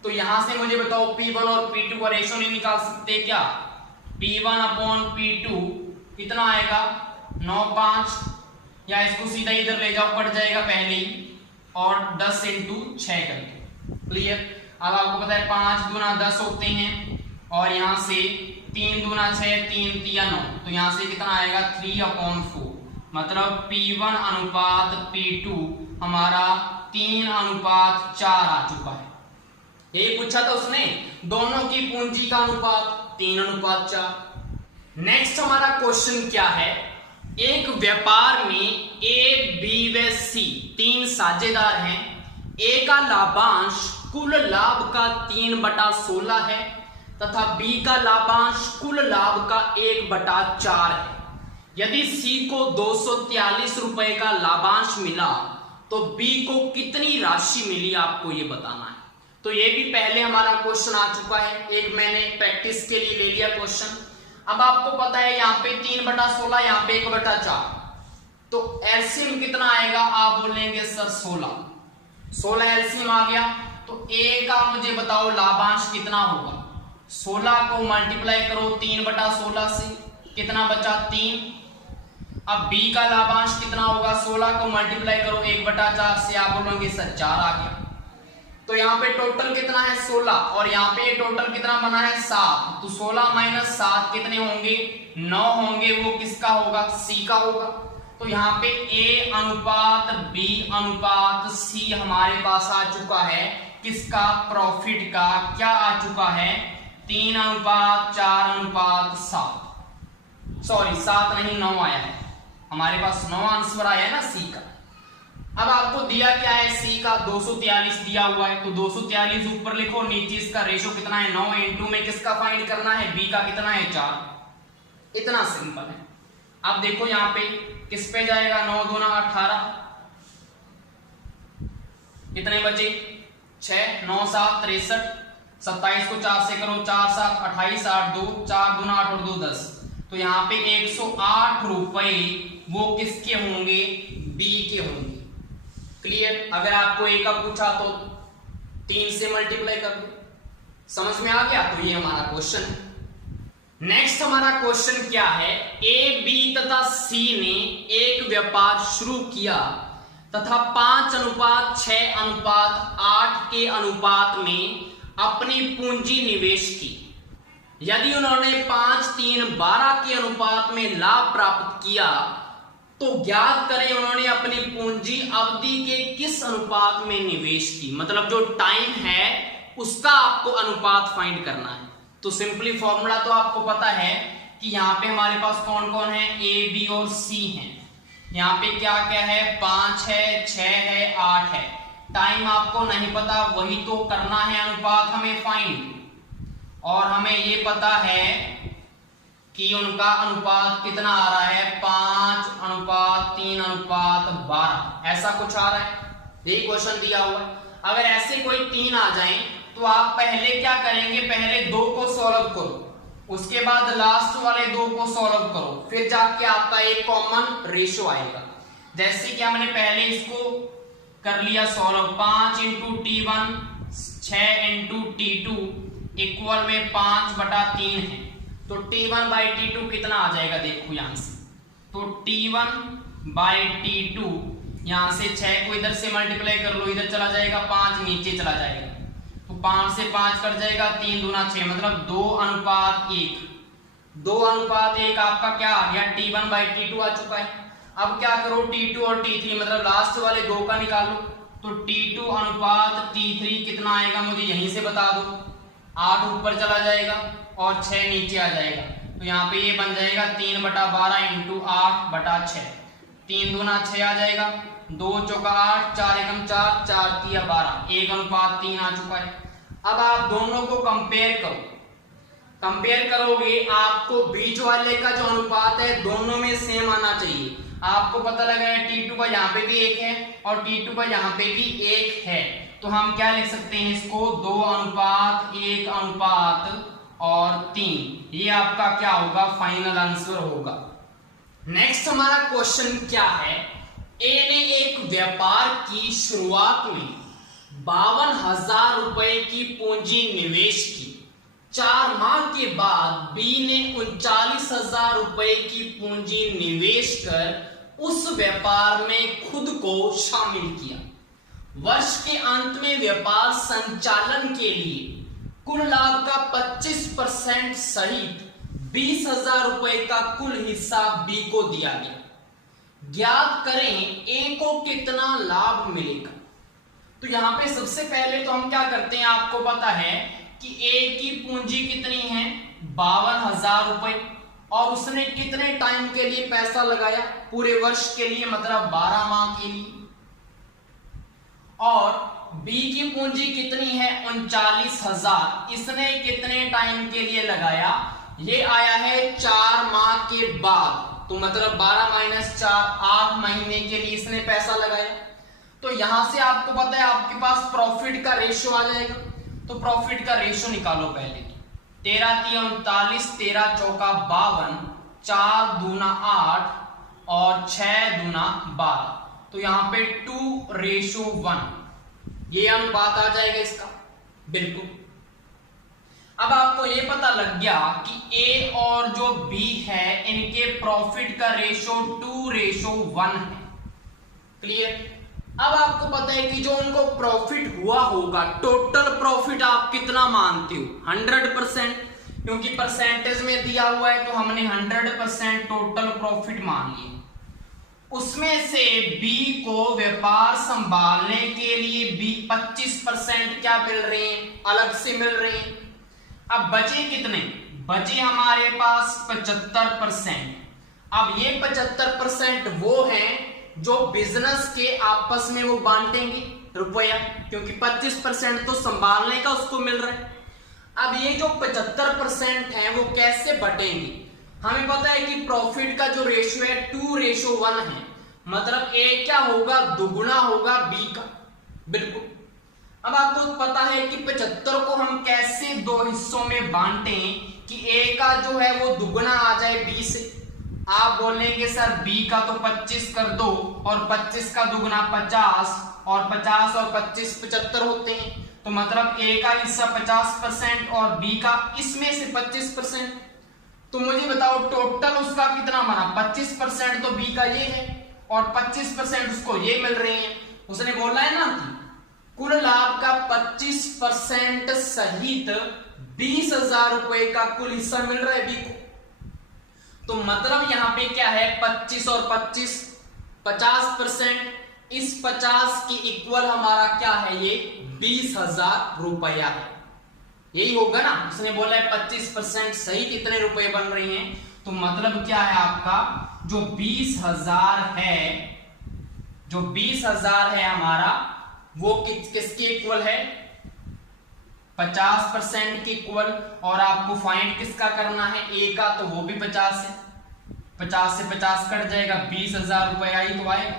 तो यहां से मुझे बताओ P1 और P2 का रेशो नहीं निकाल सकते क्या? P1 अपॉन P2 कितना आएगा? 9:5, या इसको सीधा इधर ले जाओ, पड़ जाएगा पहले ही, और 10 इंटू 6 करके। क्लियर? अब आपको पता है 5 दूना 10 होते हैं, और यहां से 3 दूना 6, 3 तिया 9, तो यहां से कितना आएगा? 3/4, मतलब P1 अनुपात P2 हमारा 3:4 आ चुका है। यही पूछा था उसने, दोनों की पूंजी का अनुपात 3:4। नेक्स्ट हमारा क्वेश्चन क्या है? एक व्यापार में A, B व C 3 साझेदार हैं। A का लाभांश कुल लाभ का 3/16 है तथा B का लाभांश कुल लाभ का 1/4 है। यदि C को 243 रुपए का लाभांश मिला तो B को कितनी राशि मिली, आपको ये बताना है। तो ये भी पहले हमारा क्वेश्चन आ चुका है, एक मैंने प्रैक्टिस के लिए ले लिया क्वेश्चन। अब आपको पता है यहाँ पे 3/16, यहाँ पे 1/4, तो एलसीएम कितना आएगा? आप बोलेंगे सर 16 एलसीएम आ गया। तो A का मुझे बताओ लाभांश कितना होगा? 16 को मल्टीप्लाई करो 3/16 से, कितना बचा? 3। अब B का लाभांश कितना होगा? 16 को मल्टीप्लाई करो 1/4 से, आप बोलोगे सर 4 आ गया। तो यहाँ पे टोटल कितना है? 16, और यहाँ पे टोटल कितना बना है? 7। तो 16 माइनस 7 कितने होंगे? 9 होंगे। वो किसका होगा? C का होगा। तो यहाँ पे A अनुपात B अनुपात C हमारे पास आ चुका है, किसका? प्रॉफिट का। क्या आ चुका है? 3:4:7। सॉरी 7 नहीं 9 आया है हमारे पास, 9 आंसर आया है ना C का। अब आपको दिया क्या है? C का 243 दिया हुआ है, तो 243 ऊपर लिखो, नीचे इसका रेशो कितना है? 9 इंटू में किसका फाइंड करना है? B का कितना है? 4। इतना सिंपल है। अब देखो यहाँ पे किस पे जाएगा? 9 दूना 18, कितने बचे? 6, 9 7 63, 27 को 4 से करो, 4 7 28, 8 2, 4 दूना 8 और 2 10। तो यहाँ पे 108 रुपए वो किसके होंगे? B के होंगे। क्लियर? अगर आपको A का पूछा तो 3 से मल्टीप्लाई कर दो। समझ में आ गया? तो ये हमारा क्वेश्चन है। नेक्स्ट हमारा क्वेश्चन क्या है? A, B तथा C ने एक व्यापार शुरू किया तथा 5:6:8 के अनुपात में अपनी पूंजी निवेश की। यदि उन्होंने 5:3:12 के अनुपात में लाभ प्राप्त किया तो ज्ञात करें उन्होंने अपनी पूंजी अवधि के किस अनुपात में निवेश की। मतलब जो टाइम है उसका आपको अनुपात फाइंड करना है। तो सिंपली फॉर्मूला तो आपको पता है कि यहाँ पे हमारे पास कौन कौन है? A, B और C हैं। यहाँ पे क्या क्या है? 5 है, 6 है, 8 है। टाइम आपको नहीं पता, वही तो करना है अनुपात हमें फाइंड। और हमें ये पता है कि उनका अनुपात कितना आ रहा है? 5:3:12, ऐसा कुछ आ रहा है। यही क्वेश्चन दिया हुआ है। अगर ऐसे कोई 3 आ जाए तो आप पहले क्या करेंगे? पहले 2 को सॉल्व करो, उसके बाद लास्ट वाले 2 को सॉल्व करो, फिर जाके आपका एक कॉमन रेशो आएगा। जैसे कि हमने पहले इसको कर लिया solve, 5 into T1 6 into T2 equal में 5/3 है। तो T1/T2 कितना आ जाएगा? देखो यहां से, तो T1/T2 यहां से 6 को इधर से मल्टीप्लाई कर लो, इधर चला जाएगा 5, नीचे चला जाएगा, तो 5 से 5 कट जाएगा, 3 दूना 6, मतलब 2:1। 2:1 आपका क्या आ गया? T1/T2 आ चुका है। अब क्या करो? T2 और T3 मतलब लास्ट वाले 2 का निकालो, तो T2/T3 कितना आएगा? मुझे यहीं से बता दो। 8 ऊपर चला जाएगा और 6 नीचे आ जाएगा, तो यहाँ पे ये बन जाएगा 3/12 इंटू 8/6, 3 दूना 6 आ जाएगा, 2 चौका 8, 4 एकम 4, 4 तिया 12, 1:3 आ चुका है। अब आप दोनों को कंपेयर करो, कंपेयर करोगे आपको बीच वाले का जो अनुपात है दोनों में सेम आना चाहिए। आपको पता लगा है T2 का यहाँ पे भी 1 है और T2 का यहाँ पे भी 1 है, तो हम क्या लिख सकते हैं इसको 2:1:3 ये आपका क्या होगा, फाइनल आंसर होगा। नेक्स्ट हमारा क्वेश्चन क्या है, ए ने एक व्यापार की शुरुआत में 52,000 रुपए की पूंजी निवेश की। 4 माह के बाद बी ने 39,000 रुपए की पूंजी निवेश कर उस व्यापार में खुद को शामिल किया। वर्ष के अंत में व्यापार संचालन के लिए कुल लाभ का 25% सहित 20,000 रुपए का कुल हिस्सा बी को दिया गया। ज्ञात करें ए को कितना लाभ मिलेगा। तो यहां पे सबसे पहले तो हम क्या करते हैं, आपको पता है कि ए की पूंजी कितनी है 52,000 रुपए और उसने कितने टाइम के लिए पैसा लगाया, पूरे वर्ष के लिए, मतलब 12 माह के लिए। और बी की पूंजी कितनी है 39,000, इसने कितने टाइम के लिए लगाया, ये आया है 4 माह के बाद, तो मतलब 12 - 4 8 महीने के लिए इसने पैसा लगाया। तो यहां से आपको पता है आपके पास प्रॉफिट का रेशियो आ जाएगा, तो प्रॉफिट का रेशियो निकालो पहले। 13 × 39, 13 चौका 52, 4 दूना 8 और 6 दूना 12, तो यहां पे 2:1 ये अनुपात आ जाएगा इसका, बिल्कुल। अब आपको ये पता लग गया कि ए और जो बी है इनके प्रॉफिट का रेशियो 2:1 है, क्लियर। अब आपको पता है कि जो उनको प्रॉफिट हुआ होगा, टोटल प्रॉफिट आप कितना मानते हो 100%, क्योंकि परसेंटेज में दिया हुआ है तो हमने 100% टोटल प्रॉफिट मान लिया। उसमें से बी को व्यापार संभालने के लिए बी 25% क्या मिल रहे हैं, अलग से मिल रहे हैं। अब बचे कितने, बचे हमारे पास 75%। अब ये 75% वो हैं जो बिजनेस के आपस में वो बांटेंगे रुपया, क्योंकि 25% तो संभालने का उसको मिल रहा है। अब ये जो 75% है वो कैसे बटेंगे, हमें पता है कि प्रॉफिट का जो रेशियो है 2:1 है, मतलब ए क्या होगा, दुगुना होगा बी का, बिल्कुल। अब आपको पता है कि 75 को हम कैसे 2 हिस्सों में बांटें कि ए का जो है वो दुगुना आ जाए बी से। आप बोलेंगे सर बी का तो 25 कर दो और 25 का दुगुना 50 और 50 और 25 75 होते हैं, तो मतलब ए का हिस्सा 50% और बी का इसमें से 25%। तो मुझे बताओ टोटल उसका कितना बना, 25% तो बी का ये है और 25% उसको ये मिल रहे हैं। उसने बोला है ना कि कुल लाभ का 25% सहित 20,000 रुपए का कुल हिस्सा मिल रहा है बी को। तो मतलब यहां पे क्या है 25 और 25 50%, इस 50 की इक्वल हमारा क्या है, ये 20,000 रुपया है, यही होगा ना। उसने बोला है 25% सहित इतने रुपए बन रही हैं, तो मतलब क्या है आपका जो 20,000 है, जो 20,000 है हमारा वो किसके इक्वल है, 50% के इक्वल। और आपको फाइंड किसका करना है, ए का, तो वो भी 50 है, 50 से 50 कट जाएगा, 20,000 रुपया ही तो आएगा।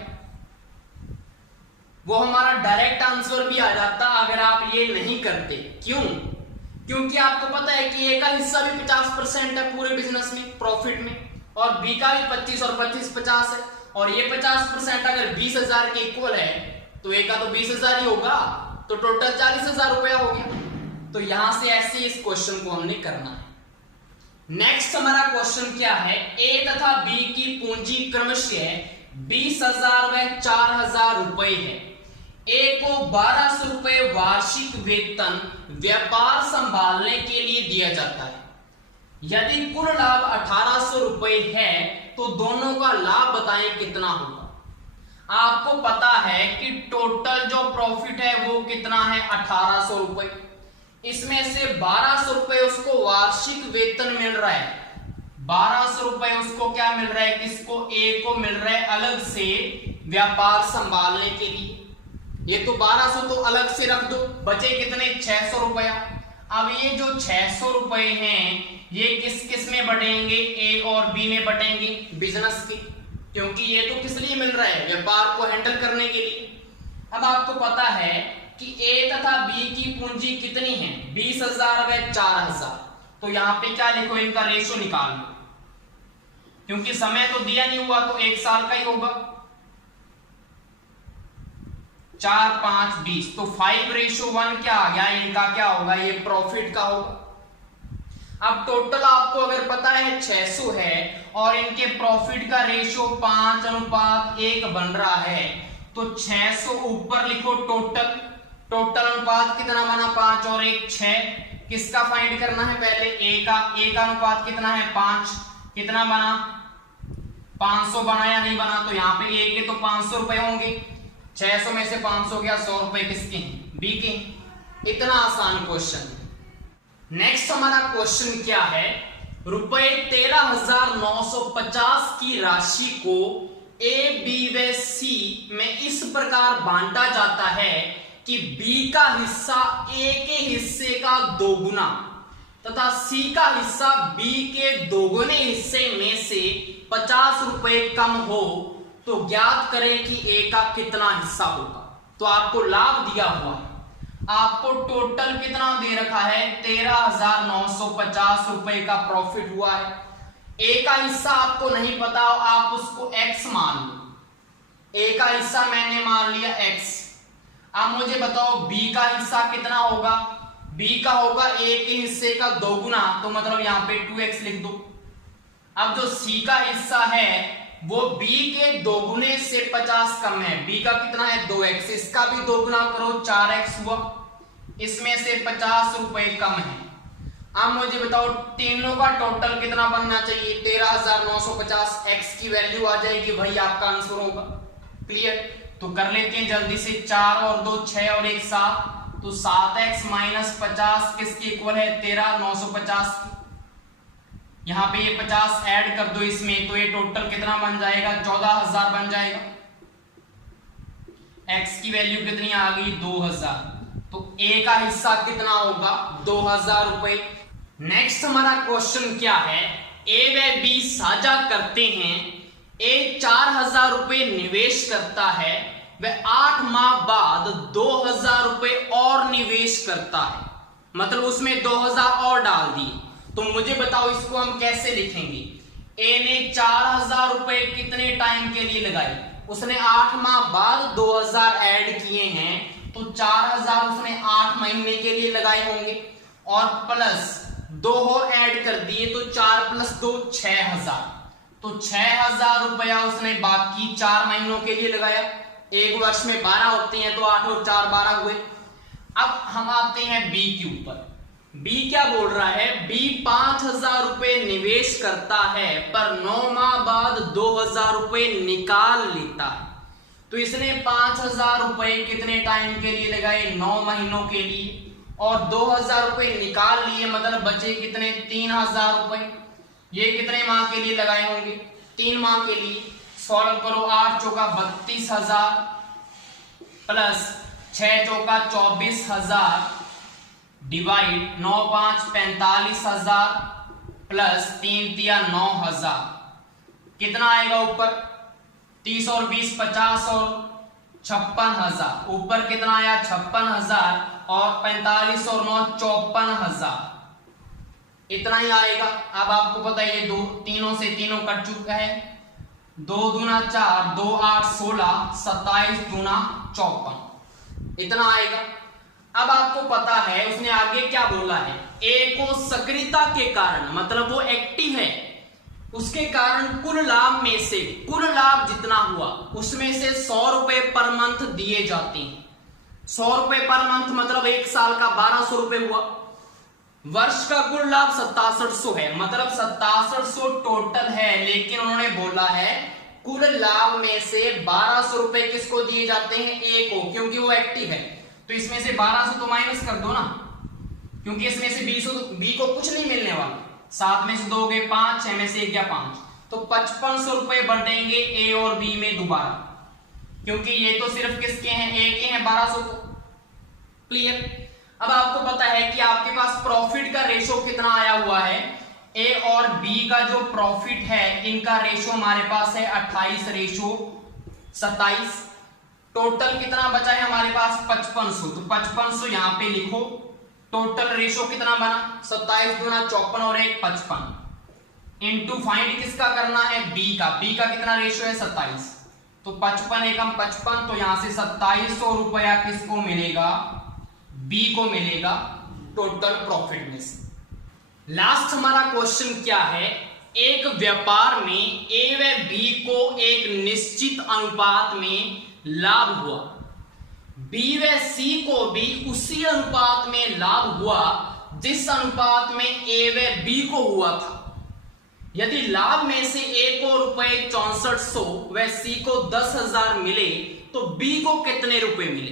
वो हमारा डायरेक्ट आंसर भी आ जाता अगर आप ये नहीं करते। क्यों, क्योंकि आपको पता है कि ए का हिस्सा भी 50% है पूरे बिजनेस में, प्रॉफिट में, और बी का भी 25 और 25 50 है, और ये 50% अगर 20,000 के इक्वल है तो ए का तो 20,000 ही होगा, तो टोटल 40,000 रुपया हो गया। तो यहां से ऐसे इस क्वेश्चन को हमने करना है। नेक्स्ट हमारा क्वेश्चन क्या है, ए तथा बी की पूंजी क्रमशः 20,000 व 4,000 रुपए है। ए को 1,200 रुपए वार्षिक वेतन व्यापार संभालने के लिए दिया जाता है। यदि कुल लाभ 1,800 रुपए है तो दोनों का लाभ बताएं कितना होगा। आपको पता है कि टोटल जो प्रॉफिट है वो कितना है 1,800 रुपए, इसमें से 1,200 रुपए उसको वार्षिक वेतन मिल रहा है, 1,200 रुपए उसको क्या मिल रहा है, किसको, ए को मिल रहा है अलग से व्यापार संभालने के लिए। ये तो 1200 तो अलग से रख दो, बचे कितने 600 रुपया। अब ये जो 600 रुपए हैं ये किस किस में बटेंगे, ए और बी में बटेंगे, बिजनेस के, क्योंकि ये तो किस लिए मिल रहा है, व्यापार को हैंडल करने के लिए। अब आपको पता है कि ए तथा बी की पूंजी कितनी है, 20,000 व 4,000। तो यहां पे क्या लिखो, इनका रेशो निकाल लो, क्योंकि समय तो दिया नहीं हुआ तो 1 साल का ही होगा। 4, 5, 20, तो 5:1 क्या आ गया, इनका क्या होगा, ये प्रॉफिट का होगा। अब टोटल आपको अगर पता है 600 है और इनके प्रॉफिट का रेशो 5:1 बन रहा है, तो 600 ऊपर लिखो टोटल अनुपात कितना बना, 5 और 1 6। किसका फाइंड करना है, पहले ए का अनुपात कितना है 5, कितना बना 500 बना या नहीं बना, तो यहाँ पे ए के तो 500 रुपए होंगे, 600 में से 500 गया, 100 रुपए किसके हैं, बी के। इतना आसान क्वेश्चन। नेक्स्ट हमारा क्वेश्चन क्या है, रुपए 13,950 की राशि को ए, बी व सी में इस प्रकार बांटा जाता है कि बी का हिस्सा ए के हिस्से का दोगुना तथा सी का हिस्सा बी के दोगुने हिस्से में से 50 रुपए कम हो, तो ज्ञात करें कि ए का कितना हिस्सा होगा। तो आपको लाभ दिया हुआ है, आपको टोटल कितना दे रखा है, 13,950 रुपए का प्रॉफिट हुआ है। ए का हिस्सा आपको नहीं पता, आप उसको x मान लो, ए का हिस्सा मैंने मान लिया x। अब मुझे बताओ बी का हिस्सा कितना होगा, बी का होगा ए के हिस्से का दोगुना, तो मतलब यहां पे 2x लिख दो। अब जो सी का हिस्सा है वो बी के दोगुने से 50 कम है, बी का कितना है 2x, इसका भी दोगुना करो 4x हुआ, इसमें से 50 रुपए कम है। अब मुझे बताओ तीनों का टोटल कितना बनना चाहिए, 13,950, x की वैल्यू आ जाएगी, वही आपका आंसर होगा। क्लियर, तो कर लेते हैं जल्दी से, 4 और 2 6 और 1 7, तो 7x - 50 किसके इक्वल है, 13,950। यहां पे ये 50 ऐड कर दो इसमें, तो ये टोटल कितना बन जाएगा, 14,000 बन जाएगा। x की वैल्यू कितनी आ गई, 2,000, तो a का हिस्सा कितना होगा, 2,000 रुपए। नेक्स्ट हमारा क्वेश्चन क्या है, a व b साझा करते हैं, a 4,000 रुपए निवेश करता है, वह 8 माह बाद 2,000 रुपए और निवेश करता है, मतलब उसमें 2,000 और डाल दिए। तो मुझे बताओ इसको हम कैसे लिखेंगे, ए ने 4,000 रुपए कितने टाइम के लिए लगाए, उसने 8 माह बाद 2,000 ऐड किए हैं, तो 4,000 उसने 8 महीने के लिए लगाए होंगे, और प्लस 2 और ऐड कर दिए, तो 4 + 2 6,000, तो 6,000 रुपया उसने बाकी 4 महीनों के लिए लगाया। एक वर्ष में 12 होते हैं, तो 8 और 4 12 हुए। अब हम आते हैं बी के ऊपर, बी क्या बोल रहा है, बी 5,000 रुपए निवेश करता है पर 9 माह बाद 2,000 रुपए निकाल लेता है। तो इसने 5,000 रुपए कितने टाइम के लिए लगाए, 9 महीनों के लिए, और 2,000 रुपए निकाल लिए, मतलब बचे कितने 3,000 रुपए। ये कितने माह के लिए लगाए होंगे, 3 माह के लिए। सॉल्व करो, 8 चौका 32,000 प्लस 6 चौका 24,000 डिवाइड 9 5 45,000 प्लस 3 तिया 9,000, कितना आएगा ऊपर, 30 और 20 50 और 56,000, ऊपर कितना आया 56,000, और 45 और 9 54,000, इतना ही आएगा। अब आपको पता है ये दो तीनों से तीनों कट चुका है, 2 दूना 4, 2 8 16, 27 दूना 54, इतना आएगा। अब आपको पता है उसने आगे क्या बोला है, ए को सक्रियता के कारण, मतलब वो एक्टिव है, उसके कारण कुल लाभ में से, कुल लाभ जितना हुआ उसमें से 100 रुपए पर मंथ दिए जाते हैं। 100 रुपए पर मंथ मतलब 1 साल का 1,200 रुपए हुआ। वर्ष का कुल लाभ 6700 है, मतलब 6700 टोटल है, लेकिन उन्होंने बोला है कुल लाभ में से 1,200 रुपए किसको दिए जाते हैं, ए को, क्योंकि वो एक्टिव है। तो इसमें से 1,200 तो माइनस कर दो ना, क्योंकि इसमें से बी को कुछ नहीं मिलने वाला। 7 में से 2 गए 5, 6 में से 1 गया 5, तो 5500 रुपए बढ़ेंगे ए और बी में दोबारा। क्योंकि ये तो सिर्फ किसके हैं, ए के हैं 1200 को। क्लियर। अब आपको पता है कि आपके पास प्रॉफिट का रेशो कितना आया हुआ है, ए और बी का जो प्रॉफिट है इनका रेशो हमारे पास है 28:27। टोटल कितना बचा है हमारे पास 5500, तो 5500 यहां पे लिखो। टोटल रेशो कितना बना 27 दूना 54 और 1 55। इनटू फाइंड किसका करना है, बी का। बी का कितना रेशो है 27, तो 55 एकम 55, तो यहां से 2700 रुपया किसको मिलेगा, बी को मिलेगा टोटल प्रॉफिट में से। लास्ट हमारा क्वेश्चन क्या है, एक व्यापार में ए व बी को एक निश्चित अनुपात में लाभ हुआ, बी व सी को भी उसी अनुपात में लाभ हुआ जिस अनुपात में ए व बी को हुआ था। यदि लाभ में से ए को रुपए 6400 व सी को 10,000 मिले तो बी को कितने रुपए मिले।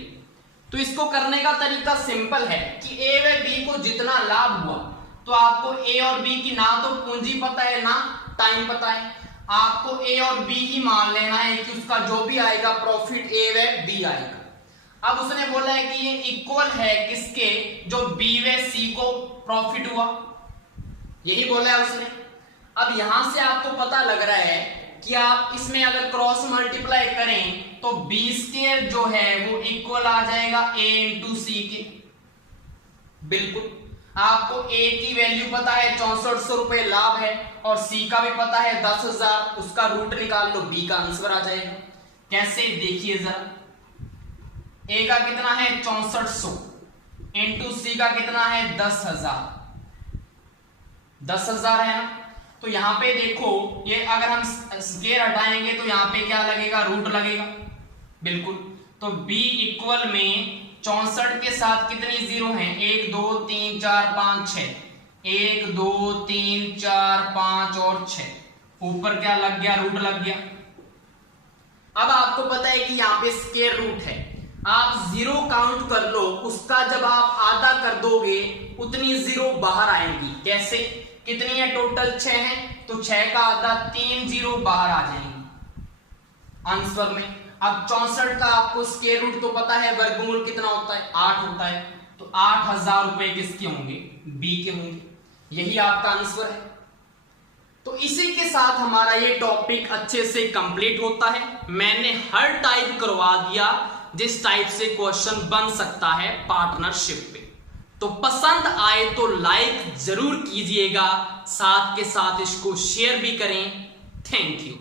तो इसको करने का तरीका सिंपल है कि ए व बी को जितना लाभ हुआ, तो आपको ए और बी की ना तो पूंजी पता है ना टाइम पता है, आपको ए और बी ही मान लेना है कि उसका जो भी आएगा प्रॉफिट ए व बी आएगा। अब उसने बोला है कि ये इक्वल है किसके, जो बी व सी को प्रॉफिट हुआ, यही बोला है उसने। अब यहां से आपको पता लग रहा है कि आप इसमें अगर क्रॉस मल्टीप्लाई करें तो बी स्क्वायर जो है वो इक्वल आ जाएगा ए इंटू सी के। बिल्कुल, आपको ए की वैल्यू पता है 6400 रुपए लाभ है और सी का भी पता है 10,000, उसका रूट निकाल लो, बी का आंसर आ जाएगा। कैसे देखिए जरा, ए का कितना है 6400 इंटू सी का कितना है 10,000, 10,000 है ना। तो यहां पे देखो, ये अगर हम स्क्वायर हटाएंगे तो यहां पे क्या लगेगा, रूट लगेगा। बिल्कुल, तो b इक्वल में 64 के साथ कितनी जीरो हैं, 1 2 3 4 5 6, 1 2 3 4 5 और 6, ऊपर क्या लग गया, रूट लग गया। अब आपको पता है कि यहाँ पे स्क्वायर रूट है, आप जीरो काउंट कर लो, उसका जब आप आधा कर दोगे उतनी जीरो बाहर आएंगी। कैसे, कितनी है टोटल 6 है, तो 6 का आधा 3 जीरो बाहर आ जाएंगे आंसर में। अब 64 का आपको स्क्वायर रूट तो पता है, वर्गमूल कितना होता है 8 होता है, तो 8,000 रुपए किसके होंगे, बी के होंगे। यही आपका आंसर है। तो इसी के साथ हमारा ये टॉपिक अच्छे से कंप्लीट होता है। मैंने हर टाइप करवा दिया जिस टाइप से क्वेश्चन बन सकता है पार्टनरशिप पे। तो पसंद आए तो लाइक जरूर कीजिएगा, साथ के साथ इसको शेयर भी करें। Thank you.